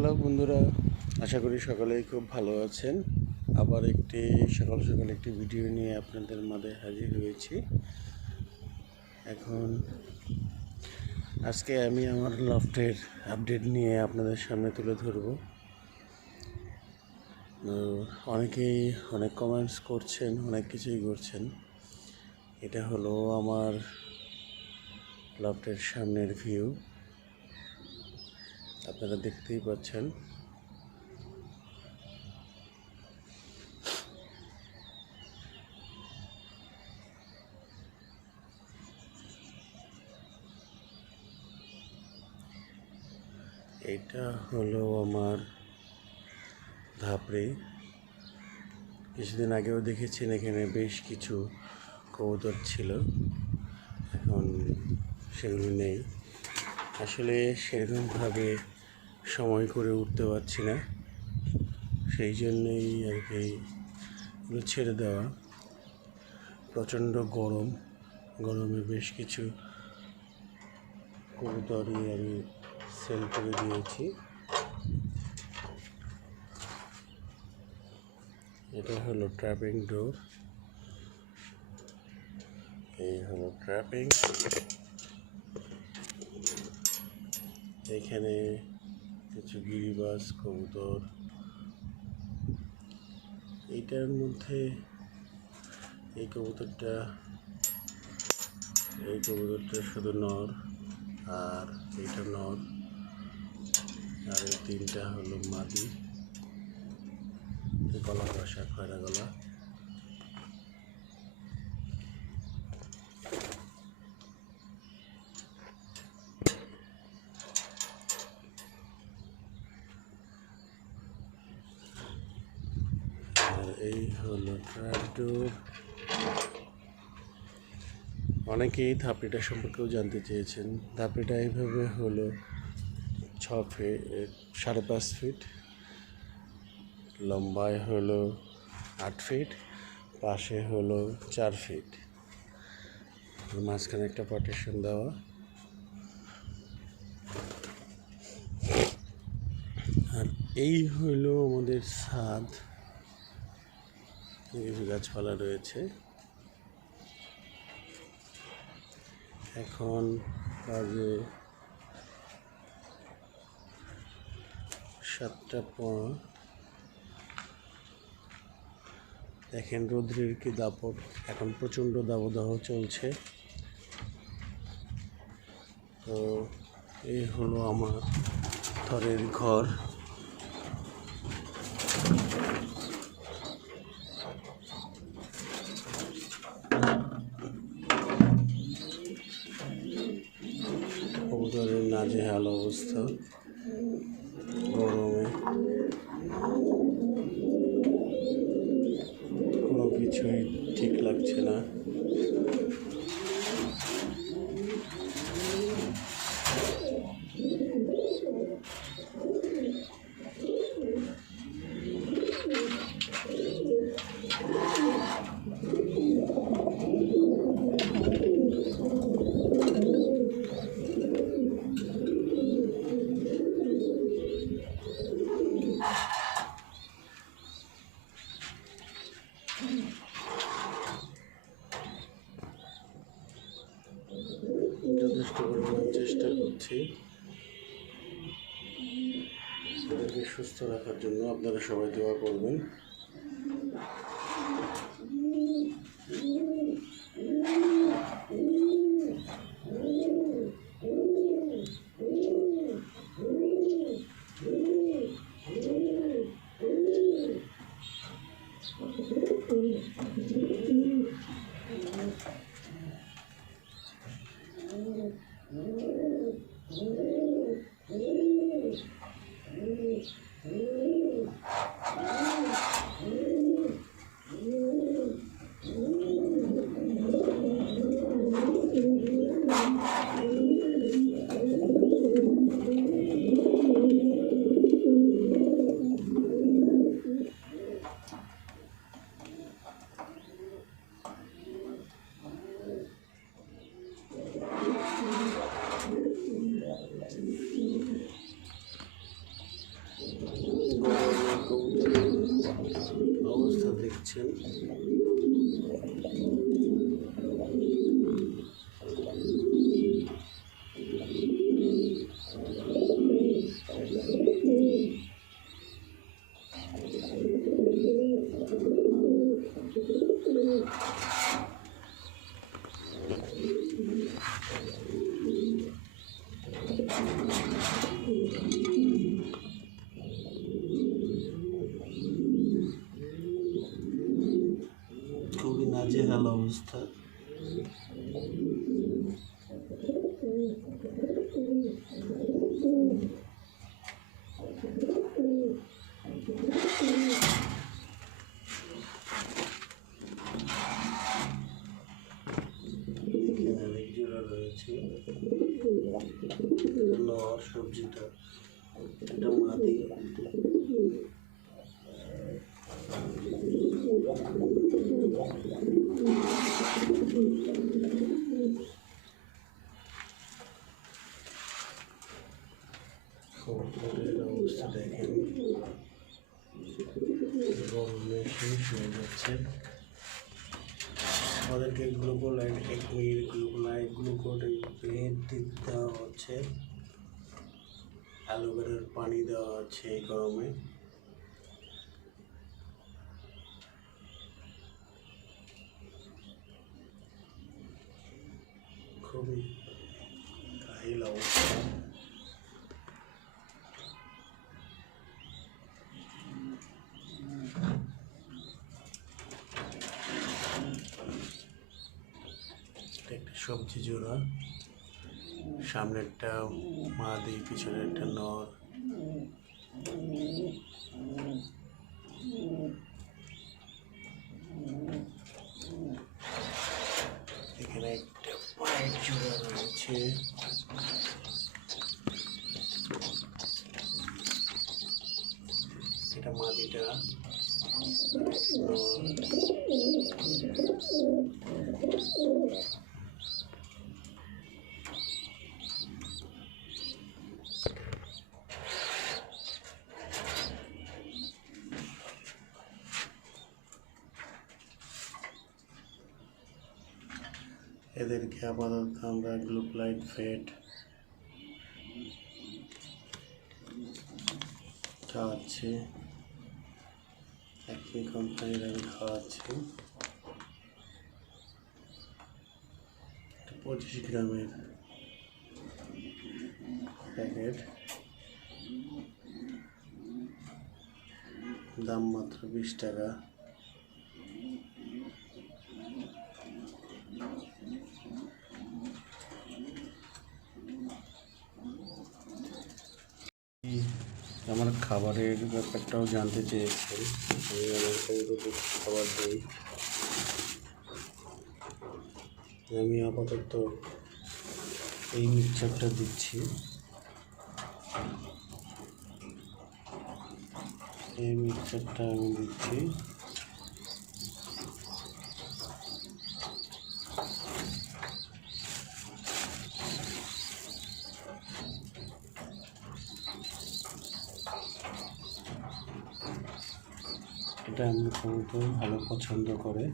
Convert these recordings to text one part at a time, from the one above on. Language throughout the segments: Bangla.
হ্যালো বন্ধুরা, আশা করি সকলেই খুব ভালো আছেন। আবার একটি, সকাল সকাল একটি ভিডিও নিয়ে আপনাদের মাঝে হাজির হয়েছি। এখন আজকে আমি আমার লফটের আপডেট নিয়ে আপনাদের সামনে তুলে ধরব। অনেকেই অনেক কমেন্টস করছেন, অনেক কিছুই করছেন। এটা হলো আমার লফটের সামনের ভিউ আপনারা দেখতেই পাচ্ছেন। এটা হলো আমার ধাপড়ি। কিছুদিন আগেও দেখেছেন, এখানে বেশ কিছু কবুতর ছিল। এখন সেগুলো নেই। আসলে সেরকমভাবে সময় করে উঠতে পারছি না। সেই জন্যই আর কি এগুলো ছেড়ে দেওয়া। প্রচণ্ড গরম। গরমে বেশ কিছু কবুতরই আমি সেল করে দিয়েছি। এটা হলো ট্র্যাপিং ডোর এই হলো ট্র্যাপিং এখানে কিছু গিরিবাস কবুতর। এইটার মধ্যে এই কবুতরটা এই কবুতরটা শুধু নর আর এইটা নর। আর এই তিনটা হলো মাদি। গলা কষা খয়রা গলা আর এই হলো ট্রাক্টর অনেকেই ধাপড়িটা সম্পর্কেও জানতে চেয়েছেন। ধাপড়িটা এইভাবে হলো, ছ ফিট সাড়ে পাঁচ ফিট লম্বায় হলো আট ফিট পাশে হলো চার ফিট মাঝখানে একটা পার্টিশন দেওয়া। আর এই হলো আমাদের ছাদ কিছু গাছপালা রয়েছে। এখন বাজে সাতটা পনেরো দেখেন রৌদ্রের কি দাপট, এখন প্রচণ্ড দাবদাহ চলছে। তো এই হলো আমার থরের ঘর কবুতরের নাজেহাল অবস্থা গরমে কোনো কিছুই ঠিক লাগছে না যথেষ্ট করার চেষ্টা করছি। তাদেরকে সুস্থ রাখার জন্য আপনারা সবাই দোয়া করবেন। অবস্থা দেখেন যাচ্ছে আমাদেরকে গ্লুকোলাইট এক মিনিট গ্লুকোলাইট গ্লুকোড দেওয়া হচ্ছে। অ্যালোভেরার পানি দেওয়া হচ্ছে এই গরমে। খুবই কাহিল অবস্থা এটা একটা সবজি জোড়া সামনেরটা মাদি পিছনেরটা নর। এখানে একটা পায়ের জোড়া রয়েছে। এটা মাদিটা। নর। এদেরকে আপাতত আমরা গ্লুকোলাইট ফেট খাওয়াচ্ছি একই কোম্পানির আমি খাওয়াচ্ছি। পঁচিশ গ্রামের প্যাকেট। দাম মাত্র বিশ টাকা আমার খাবারের ব্যাপারটাও জানতে চেয়েছেন আমি খাবার দিই। আমি আপাতত এই মিক্সচারটা দিচ্ছি। এই মিক্সারটা আমি দিচ্ছি। এটা এমনি কবুতর ভালো পছন্দ করে।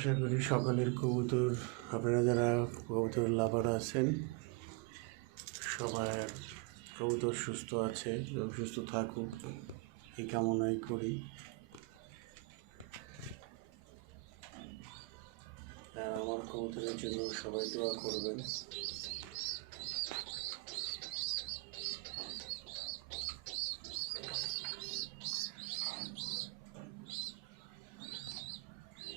আশা করি সকালের কবুতর, আপনারা যারা কবুতর লাভার আছেন সবাই কবুতর সুস্থ আছে, এবং সুস্থ থাকুক, এই কামনাই করি। আমার কবুতরের জন্য সবাই দোয়া করবেন।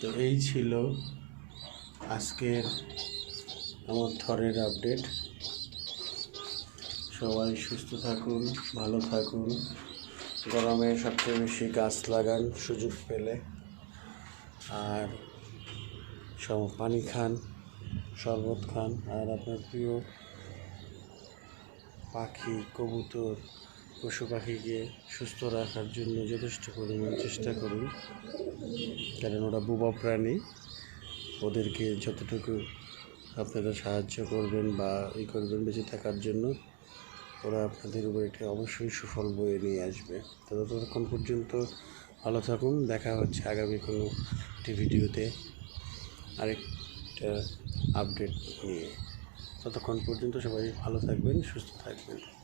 তো এই ছিল আজকের আমার থরের আপডেট সবাই সুস্থ থাকুন, ভালো থাকুন। গরমে সবচেয়ে বেশি গাছ লাগান, সুযোগ পেলে। আর সব পানি খান, শরবত খান। আর আপনার প্রিয় পাখি, কবুতর পশু পাখিকে সুস্থ রাখার জন্য যথেষ্ট পরিমাণ চেষ্টা করুন। কারণ ওরা বুবা প্রাণী। ওদেরকে যতটুকু আপনারা সাহায্য করবেন বা ই করবেন বেঁচে থাকার জন্য, ওরা আপনাদের উপর অবশ্যই সুফল বয়ে নিয়ে আসবে। তো ততক্ষণ পর্যন্ত ভালো থাকুন। দেখা হচ্ছে আগামী কোনো একটি ভিডিওতে আরেকটা আপডেট নিয়ে। ততক্ষণ পর্যন্ত সবাই ভালো থাকবেন, সুস্থ থাকবেন।